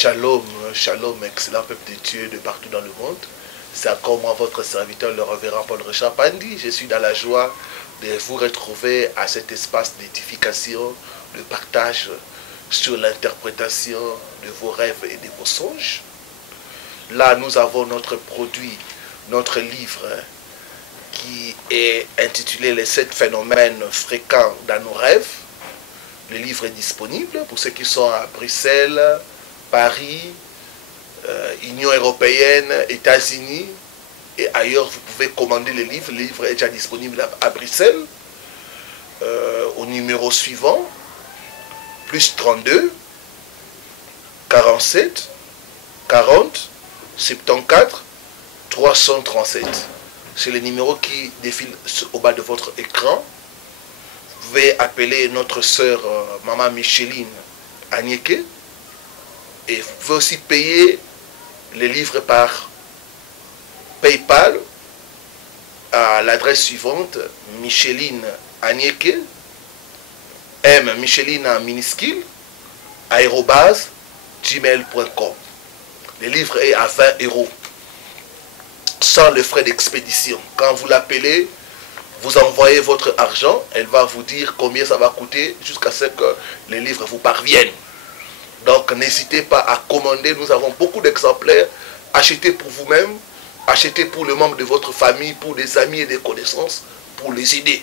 Shalom, shalom, excellent peuple de Dieu de partout dans le monde. C'est encore moi, votre serviteur, le révérend Paul Richard Pandi. Je suis dans la joie de vous retrouver à cet espace d'édification, de partage sur l'interprétation de vos rêves et de vos songes. Là, nous avons notre produit, notre livre qui est intitulé « Les 7 phénomènes fréquents dans nos rêves ». Le livre est disponible pour ceux qui sont à Bruxelles, Paris, Union européenne, États-Unis et ailleurs. Vous pouvez commander le livre. Le livre est déjà disponible à Bruxelles au numéro suivant, plus 32 47 40 74 337. C'est le numéro qui défile au bas de votre écran. Vous pouvez appeler notre sœur Maman Micheline Agneke. Et vous pouvez aussi payer les livres par PayPal à l'adresse suivante: Micheline Agneke, M Micheline en minuscule, @gmail.com. Le livre est à 20 € sans le frais d'expédition. Quand vous l'appelez, vous envoyez votre argent, elle va vous dire combien ça va coûter jusqu'à ce que les livres vous parviennent. Donc n'hésitez pas à commander, nous avons beaucoup d'exemplaires. Achetez pour vous-même, achetez pour les membres de votre famille, pour des amis et des connaissances, pour les aider.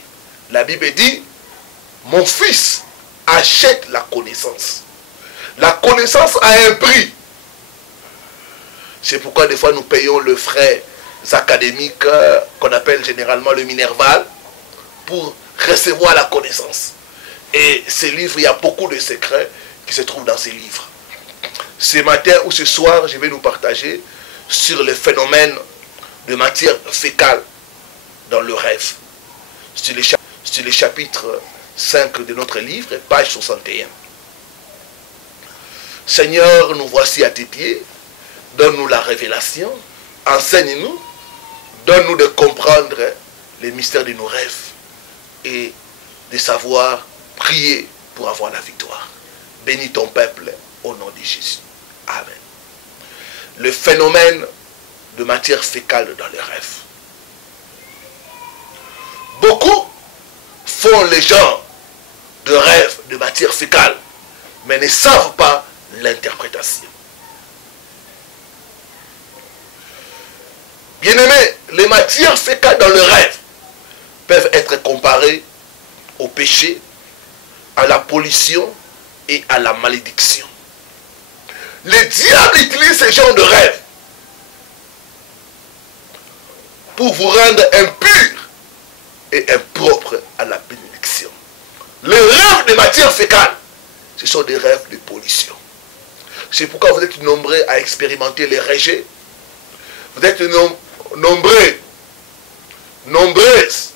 La Bible dit, mon fils, achète la connaissance. La connaissance a un prix. C'est pourquoi des fois nous payons le frais académique qu'on appelle généralement le Minerval pour recevoir la connaissance. Et ces livres, il y a beaucoup de secrets qui se trouvent dans ces livres. Ce matin ou ce soir, je vais nous partager sur le phénomène de matière fécale dans le rêve. C'est le chapitre 5 de notre livre, page 61. Seigneur, nous voici à tes pieds. Donne-nous la révélation. Enseigne-nous. Donne-nous de comprendre les mystères de nos rêves et de savoir prier pour avoir la victoire. Bénis ton peuple au nom de Jésus. Amen. Le phénomène de matière fécale dans les rêves. Beaucoup font les gens de rêves de matière fécale, mais ne savent pas l'interprétation. Bien-aimés, les matières fécales dans le rêve peuvent être comparées au péché, à la pollution et à la malédiction. Le diable utilise ces genres de rêves pour vous rendre impurs et impropres à la bénédiction. Les rêves de matière fécale, ce sont des rêves de pollution. C'est pourquoi vous êtes nombreux à expérimenter les rejets. Vous êtes nombreuses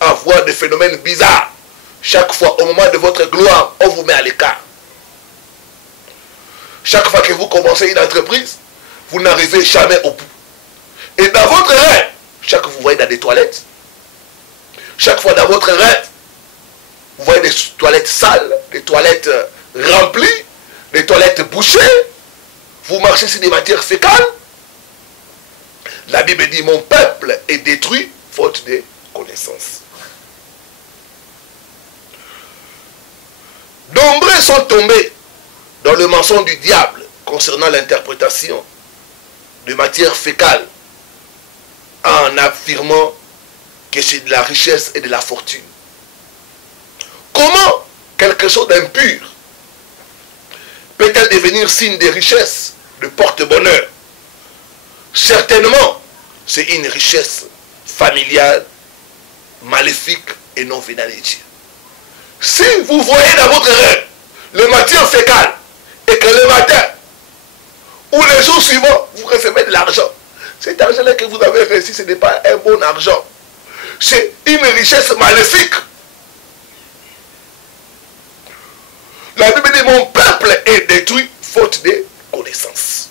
à voir des phénomènes bizarres. Chaque fois, au moment de votre gloire, on vous met à l'écart. Chaque fois que vous commencez une entreprise, vous n'arrivez jamais au bout. Et dans votre rêve, chaque fois que vous voyez dans des toilettes, chaque fois dans votre rêve, vous voyez des toilettes sales, des toilettes remplies, des toilettes bouchées, vous marchez sur des matières fécales. La Bible dit, mon peuple est détruit faute de connaissances. Nombreux sont tombés dans le mensonge du diable concernant l'interprétation de matière fécale en affirmant que c'est de la richesse et de la fortune. Comment quelque chose d'impur peut-elle devenir signe de richesse, de porte-bonheur? Certainement, c'est une richesse familiale, maléfique et non venant de Dieu. Si vous voyez dans votre rêve le matière fécale et que le matin ou les jours suivants, vous recevez de l'argent, cet argent-là que vous avez reçu, ce n'est pas un bon argent. C'est une richesse maléfique. La Bible dit, mon peuple est détruit faute de connaissance.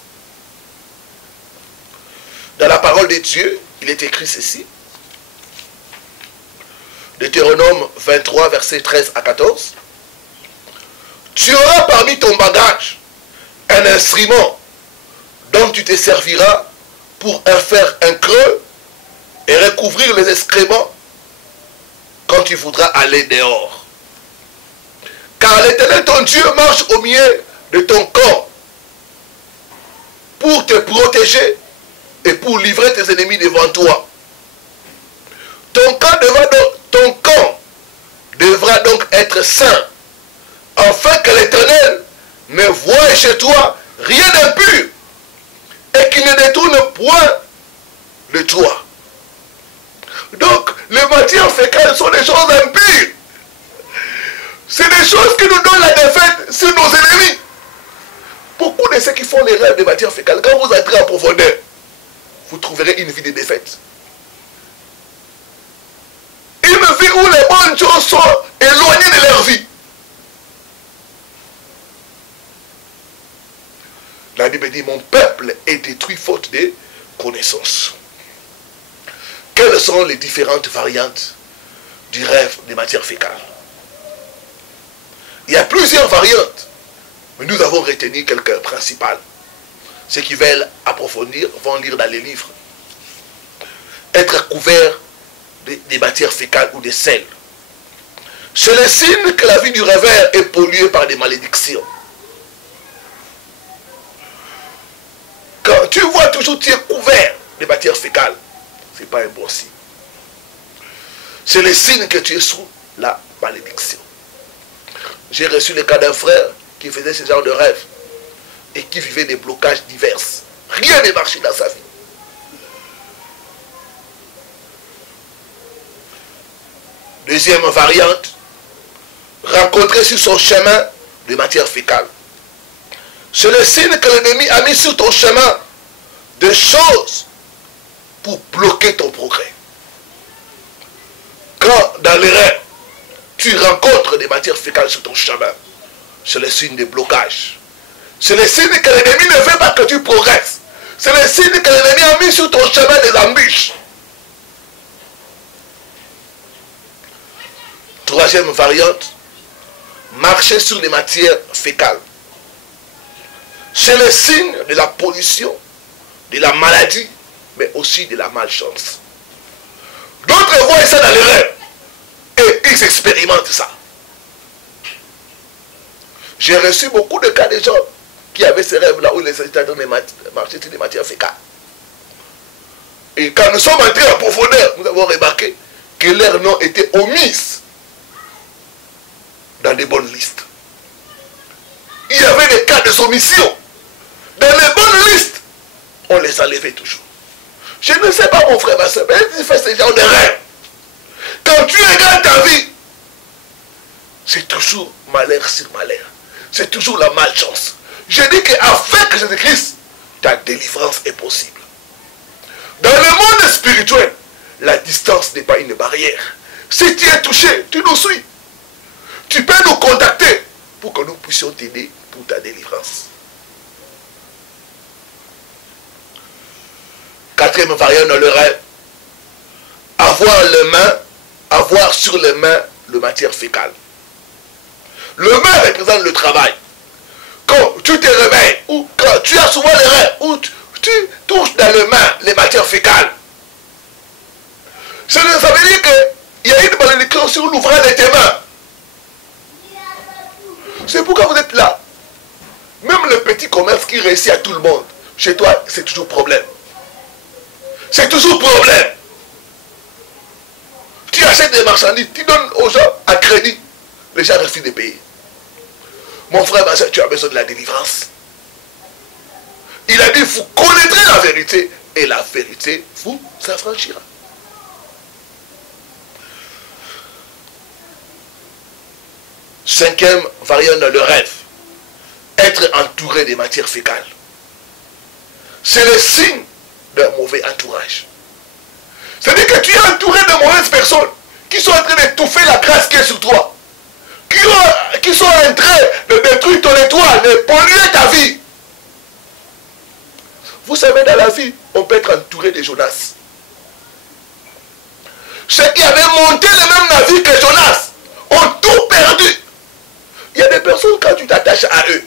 Dans la parole de Dieu, il est écrit ceci. Deutéronome 23, versets 13 à 14. Tu auras parmi ton bagage un instrument dont tu te serviras pour en faire un creux et recouvrir les excréments quand tu voudras aller dehors. Car l'Éternel ton Dieu marche au milieu de ton corps pour te protéger et pour livrer tes ennemis devant toi. Ton camp devra donc être saint, afin que l'Éternel ne voie chez toi rien d'impur et qu'il ne détourne point de toi. Donc, les matières fécales sont des choses impures. C'est des choses qui nous donnent la défaite sur nos ennemis. Beaucoup de ceux qui font les rêves de matières fécales, quand vous entrez en profondeur, vous trouverez une vie de défaite. Une vie où les bonnes choses sont éloignées de leur vie. La Bible dit, mon peuple est détruit faute de connaissance. Quelles sont les différentes variantes du rêve des matières fécales? Il y a plusieurs variantes, mais nous avons retenu quelques principales. Ceux qui veulent approfondir vont lire dans les livres. Être couvert des matières fécales ou des sels. C'est le signe que la vie du rêveur est polluée par des malédictions. Quand tu vois toujours tu es couvert de matières fécales, ce n'est pas un bon signe. C'est le signe que tu es sous la malédiction. J'ai reçu le cas d'un frère qui faisait ce genre de rêve et qui vivait des blocages divers. Rien n'est marché dans sa vie. Deuxième variante, rencontrer sur son chemin des matières fécales. C'est le signe que l'ennemi a mis sur ton chemin des choses pour bloquer ton progrès. Quand dans les rêves, tu rencontres des matières fécales sur ton chemin, c'est le signe de blocage. C'est le signe que l'ennemi ne veut pas que tu progresses. C'est le signe que l'ennemi a mis sur ton chemin des embûches. Troisième variante, marcher sur les matières fécales. C'est le signe de la pollution, de la maladie, mais aussi de la malchance. D'autres voient ça dans les rêves et ils expérimentent ça. J'ai reçu beaucoup de cas de gens qui avaient ces rêves-là où ils étaient en train de marcher sur des matières fécales. Et quand nous sommes entrés en profondeur, nous avons remarqué que leurs noms étaient omis dans des bonnes listes. Il y avait des cas de soumission. Dans les bonnes listes, on les enlevait toujours. Je ne sais pas mon frère, ma soeur, mais tu fais ce genre de rêve. Quand tu regardes ta vie, c'est toujours malheur sur malheur. C'est toujours la malchance. Je dis qu'avec Jésus-Christ, ta délivrance est possible. Dans le monde spirituel, la distance n'est pas une barrière. Si tu es touché, tu nous suis. Tu peux nous contacter pour que nous puissions t'aider pour ta délivrance. Quatrième variante dans le rêve, avoir sur les mains le matière fécale. Le main représente le travail. Quand tu te réveilles, ou quand tu as souvent les rêves, où tu touches dans les mains les matières fécales, ça veut dire qu'il y a une malédiction sur l'ouvrage de tes mains. C'est pourquoi vous êtes là. Même le petit commerce qui réussit à tout le monde, chez toi, c'est toujours problème. C'est toujours problème. Tu achètes des marchandises, tu donnes aux gens à crédit. Les gens refusent de payer. Mon frère, ma soeur, tu as besoin de la délivrance. Il a dit, vous connaîtrez la vérité et la vérité vous affranchira. Cinquième variante dans le rêve, être entouré des matières fécales. C'est le signe d'un mauvais entourage. C'est-à-dire que tu es entouré de mauvaises personnes qui sont en train d'étouffer la grâce qui est sur toi. Qui sont en train de détruire ton étoile, de polluer ta vie. Vous savez, dans la vie, on peut être entouré de Jonas. Ceux qui avaient monté le même navire que Jonas ont tout perdu. Il y a des personnes, quand tu t'attaches à eux,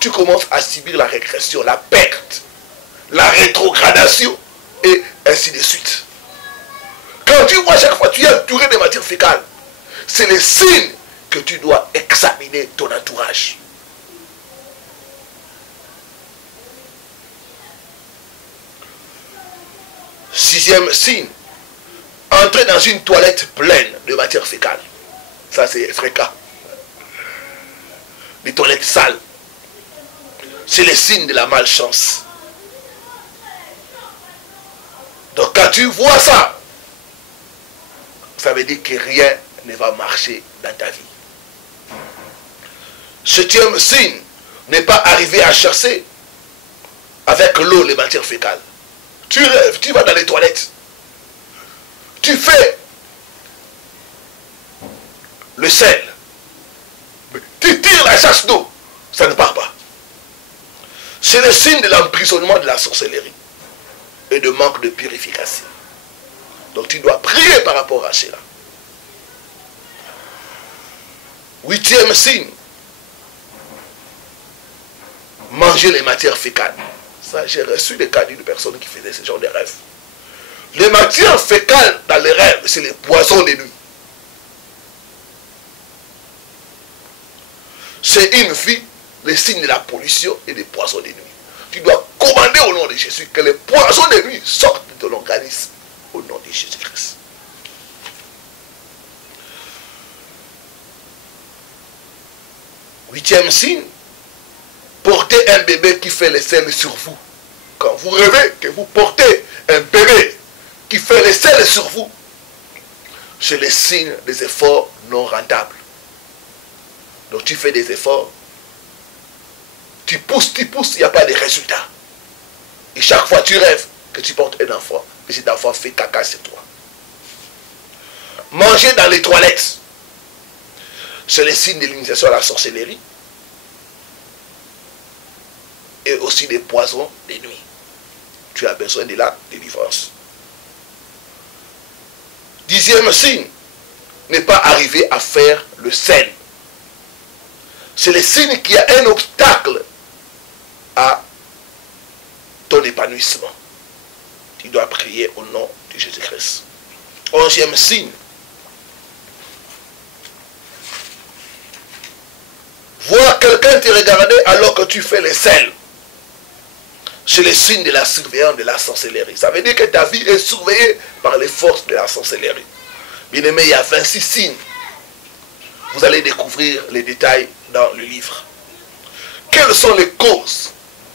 tu commences à subir la régression, la perte, la rétrogradation, et ainsi de suite. Quand tu vois chaque fois que tu es entouré de matière fécale, c'est le signe que tu dois examiner ton entourage. Sixième signe, entrer dans une toilette pleine de matière fécale. Ça, c'est fréquent. Les toilettes sales. C'est le signe de la malchance. Donc, quand tu vois ça, ça veut dire que rien ne va marcher dans ta vie. Septième signe, ne pas arriver à chasser avec l'eau les matières fécales. Tu rêves, tu vas dans les toilettes. Tu fais le sel. Tu tires la chasse d'eau. Ça ne part pas. C'est le signe de l'emprisonnement de la sorcellerie et de manque de purification. Donc tu dois prier par rapport à cela. Huitième signe, manger les matières fécales. Ça, j'ai reçu des cas d'une personne qui faisait ce genre de rêves. Les matières fécales dans les rêves, c'est les poisons des nuits. C'est une vie, le signe de la pollution et des poisons des nuits. Tu dois commander au nom de Jésus que les poisons des nuits sortent de ton organisme au nom de Jésus-Christ. Huitième signe, portez un bébé qui fait les selles sur vous. Quand vous rêvez que vous portez un bébé qui fait les selles sur vous, c'est le signe des efforts non rentables. Donc tu fais des efforts, tu pousses, il n'y a pas de résultat. Et chaque fois tu rêves que tu portes un enfant, et cet enfant fait caca sur toi. Manger dans les toilettes, c'est le signe de l'initiation à la sorcellerie et aussi des poisons des nuits. Tu as besoin de la délivrance. Dixième signe, ne pas arriver à faire le sel. C'est le signe qu'il y a un obstacle à ton épanouissement. Tu dois prier au nom de Jésus-Christ. Onzième signe, voir quelqu'un te regarder alors que tu fais le sel. C'est le signe de la surveillance de la sorcellerie. Ça veut dire que ta vie est surveillée par les forces de la sorcellerie. Bien aimé, il y a 26 signes. Vous allez découvrir les détails dans le livre. Quelles sont les causes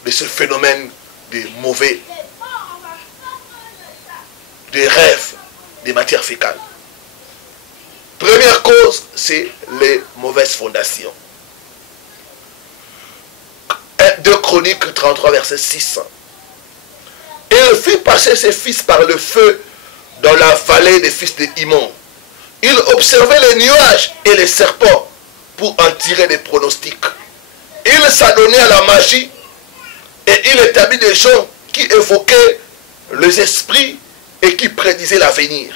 de ce phénomène de mauvais, des rêves, des matières fécales? Première cause, c'est les mauvaises fondations. 2 Chroniques 33, verset 6. Et il fit passer ses fils par le feu dans la vallée des fils de Himon. Il observait les nuages et les serpents pour en tirer des pronostics. Il s'adonnait à la magie et il établit des gens qui évoquaient les esprits et qui prédisaient l'avenir.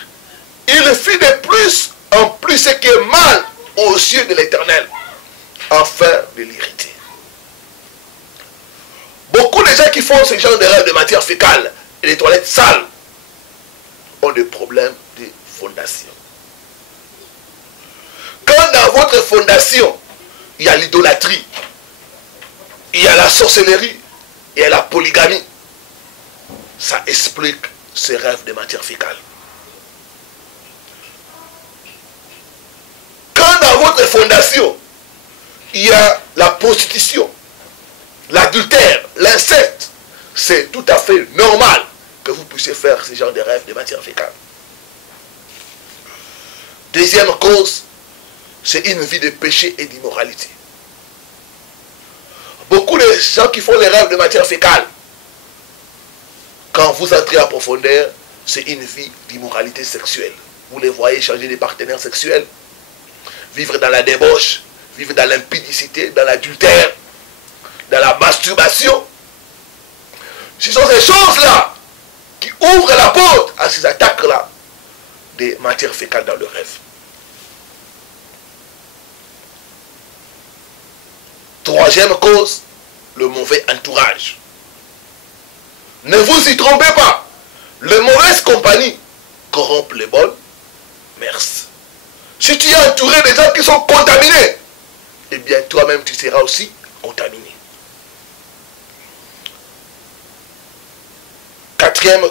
Il fit de plus en plus ce qui est mal aux yeux de l'Éternel, afin de l'irriter. Beaucoup de gens qui font ce genre de rêves de matière fécale et des toilettes sales ont des problèmes de fondation. Quand dans votre fondation, il y a l'idolâtrie, il y a la sorcellerie, il y a la polygamie, ça explique ces rêves de matière fécale. Quand dans votre fondation, il y a la prostitution, l'adultère, l'inceste, c'est tout à fait normal que vous puissiez faire ce genre de rêves de matière fécale. Deuxième cause, c'est une vie de péché et d'immoralité. Beaucoup de gens qui font les rêves de matière fécale, quand vous entrez en profondeur, c'est une vie d'immoralité sexuelle. Vous les voyez changer de partenaire sexuel, vivre dans la débauche, vivre dans l'impudicité, dans l'adultère, dans la masturbation. Ce sont ces choses-là qui ouvrent la porte à ces attaques-là des matières fécales dans le rêve. Troisième cause, le mauvais entourage. Ne vous y trompez pas. Les mauvaises compagnies corrompent les bonnes mœurs. Si tu es entouré de gens qui sont contaminés, eh bien toi-même tu seras aussi contaminé. Quatrième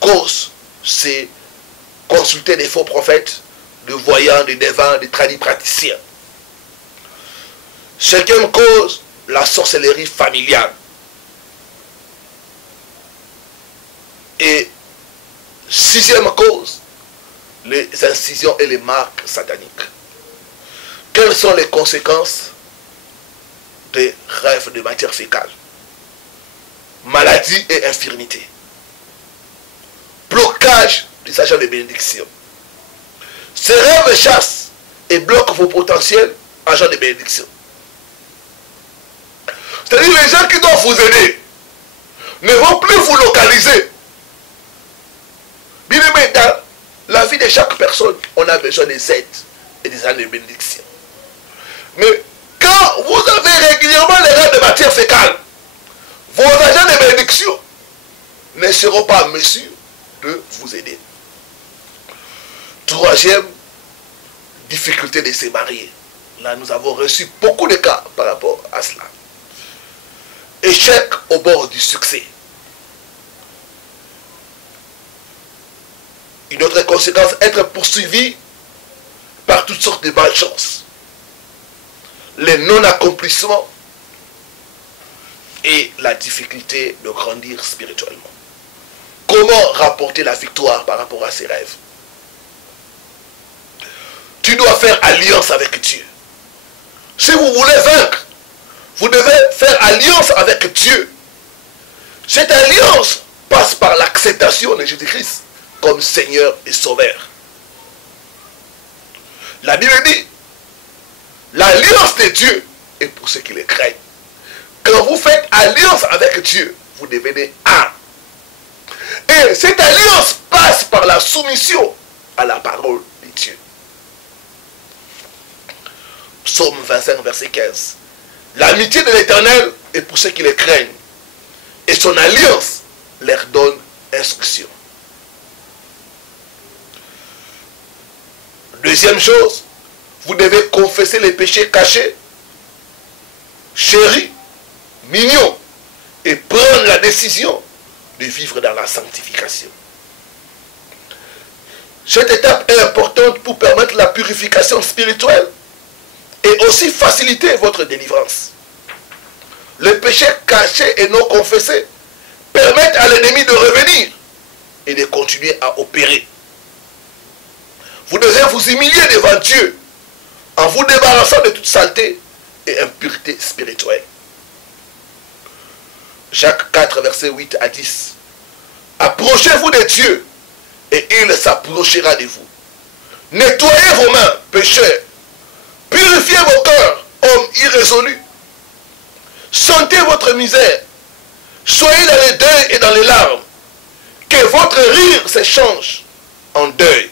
cause, c'est consulter des faux prophètes, de voyants, de devins, de tradipraticiens. Cinquième cause, la sorcellerie familiale. Et sixième cause, les incisions et les marques sataniques. Quelles sont les conséquences des rêves de matière fécale? Maladie et infirmité. Blocage des agents de bénédiction. Ces rêves chassent et bloquent vos potentiels agents de bénédiction. C'est-à-dire les gens qui doivent vous aider ne vont plus vous localiser. Bien aimé, dans la vie de chaque personne, on a besoin des aides et des agents de bénédiction. Mais quand vous avez régulièrement les rêves de matière fécale, vos agents de bénédiction ne seront pas en mesure de vous aider. Troisième difficulté de se marier. Là, nous avons reçu beaucoup de cas par rapport à cela. Échec au bord du succès. Une autre conséquence, être poursuivi par toutes sortes de malchances. Les non-accomplissements et la difficulté de grandir spirituellement. Comment rapporter la victoire par rapport à ces rêves? Tu dois faire alliance avec Dieu. Si vous voulez vaincre, vous devez faire alliance avec Dieu. Cette alliance passe par l'acceptation de Jésus-Christ comme Seigneur et Sauveur. La Bible dit, l'alliance de Dieu est pour ceux qui le craignent. Quand vous faites alliance avec Dieu, vous devenez un. Et cette alliance passe par la soumission à la parole de Dieu. Psaume 25, verset 15. L'amitié de l'Éternel est pour ceux qui le craignent, et son alliance leur donne instruction. Deuxième chose, vous devez confesser les péchés cachés, chéris, mignons, et prendre la décision de vivre dans la sanctification. Cette étape est importante pour permettre la purification spirituelle et aussi faciliter votre délivrance. Les péchés cachés et non confessés permettent à l'ennemi de revenir et de continuer à opérer. Vous devez vous humilier devant Dieu en vous débarrassant de toute saleté et impureté spirituelle. Jacques 4, versets 8 à 10. Approchez-vous de Dieu et il s'approchera de vous. Nettoyez vos mains, pécheurs. Purifiez vos cœurs, hommes irrésolus. Sentez votre misère. Soyez dans les deuils et dans les larmes. Que votre rire s'échange en deuil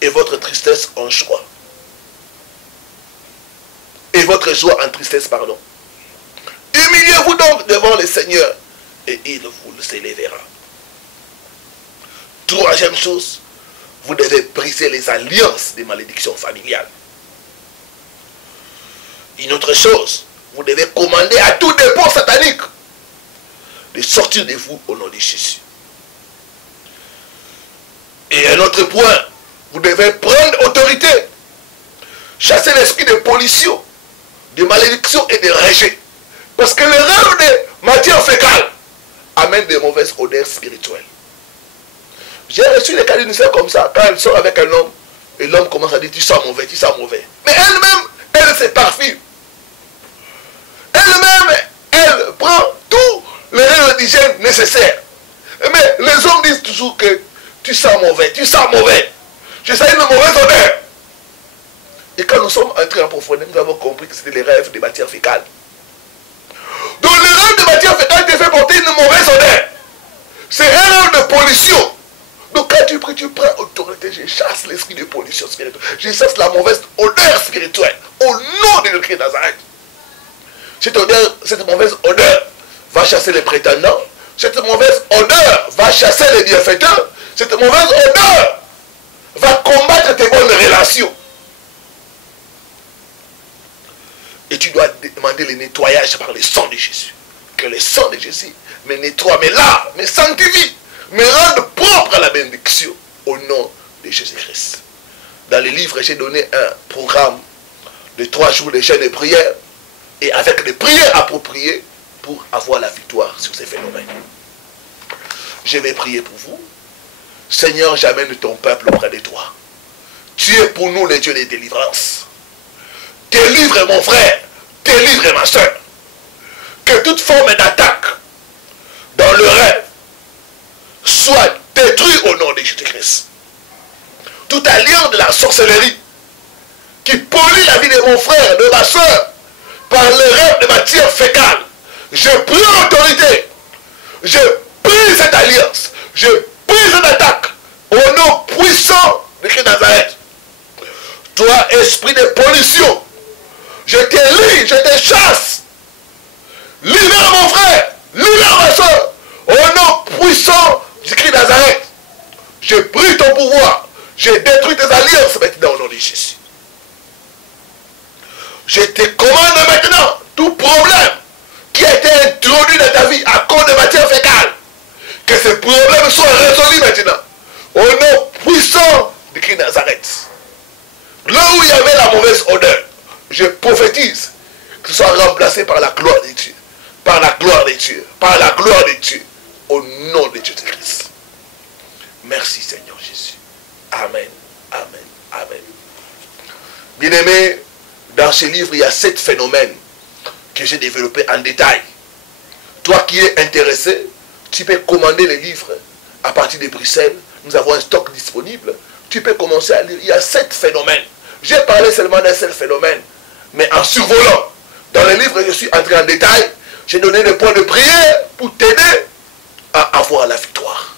et votre tristesse en joie. Et votre joie en tristesse, pardon. Humiliez-vous donc devant le Seigneur et il vous élèvera. Troisième chose, vous devez briser les alliances des malédictions familiales. Une autre chose, vous devez commander à tout dépôt satanique de sortir de vous au nom de Jésus. Et un autre point, vous devez prendre autorité, chasser l'esprit de pollution, de malédiction et de rejet. Parce que le rêve de matière fécale amène de mauvaises odeurs spirituelles. J'ai reçu des cas d'une sœur comme ça, quand elle sort avec un homme, et l'homme commence à dire tu sens mauvais, tu sens mauvais. Mais elle-même, elle se parfume. Elle-même, elle prend tous les règles d'hygiène nécessaires. Mais les hommes disent toujours que tu sens mauvais, tu sens mauvais. Je sens une mauvaise odeur. Et quand nous sommes entrés en profondeur, nous avons compris que c'était les rêves de matière fécale. Donc le rêve de matière fécale te fait porter une mauvaise odeur. C'est un rêve de pollution. Donc quand tu pries, tu prends autorité. Je chasse l'esprit de pollution spirituelle. Je chasse la mauvaise odeur spirituelle. Au nom de Christ Nazareth. cette mauvaise odeur va chasser les prétendants. Cette mauvaise odeur va chasser les bienfaiteurs. Cette mauvaise odeur va combattre tes bonnes relations. Et tu dois demander le nettoyage par le sang de Jésus. Que le sang de Jésus me nettoie, me lave, me sanctifie, me rende propre à la bénédiction au nom de Jésus-Christ. Dans le livre, j'ai donné un programme de 3 jours de jeûne et prière et avec des prières appropriées pour avoir la victoire sur ces phénomènes. Je vais prier pour vous. Seigneur, j'amène ton peuple auprès de toi. Tu es pour nous le Dieu de délivrance. Délivre mon frère, délivre ma soeur. Que toute forme d'attaque dans le rêve soit détruite au nom de Jésus-Christ. Toute alliance de la sorcellerie qui pollue la vie de mon frère, de ma soeur, par le rêve de matière fécale, je prie l'autorité, je prie cette alliance, je prie cette attaque au nom puissant de Christ Nazareth. Toi, esprit de pollution, je te lis, je te chasse. Libère mon frère, libère ma soeur, au nom puissant de Christ Nazareth. Je prie ton pouvoir, je détruis tes alliances maintenant au nom de Jésus. Je te commande maintenant tout problème qui a été introduit dans ta vie à cause de matière fécale. Que ce problème soit résolu maintenant. Au nom puissant de Christ Nazareth. Là où il y avait la mauvaise odeur, je prophétise que ce soit remplacé par la gloire de Dieu. Par la gloire de Dieu. Par la gloire de Dieu. Au nom de Jésus-Christ. Merci Seigneur Jésus. Amen. Amen. Amen. Bien-aimés, dans ce livre, il y a 7 phénomènes que j'ai développés en détail. Toi qui es intéressé, tu peux commander les livres à partir de Bruxelles. Nous avons un stock disponible. Tu peux commencer à lire. Il y a 7 phénomènes. J'ai parlé seulement d'un seul phénomène. Mais en survolant, dans le livre, je suis entré en détail. J'ai donné des points de prière pour t'aider à avoir la victoire.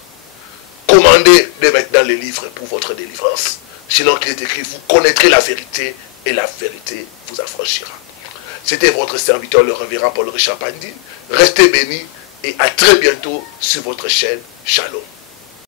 Commandez de maintenant les livres pour votre délivrance. Sinon, qu'il est écrit, vous connaîtrez la vérité et la vérité vous affranchira. C'était votre serviteur, le révérend Paul Richard Pandi. Restez bénis et à très bientôt sur votre chaîne. Shalom.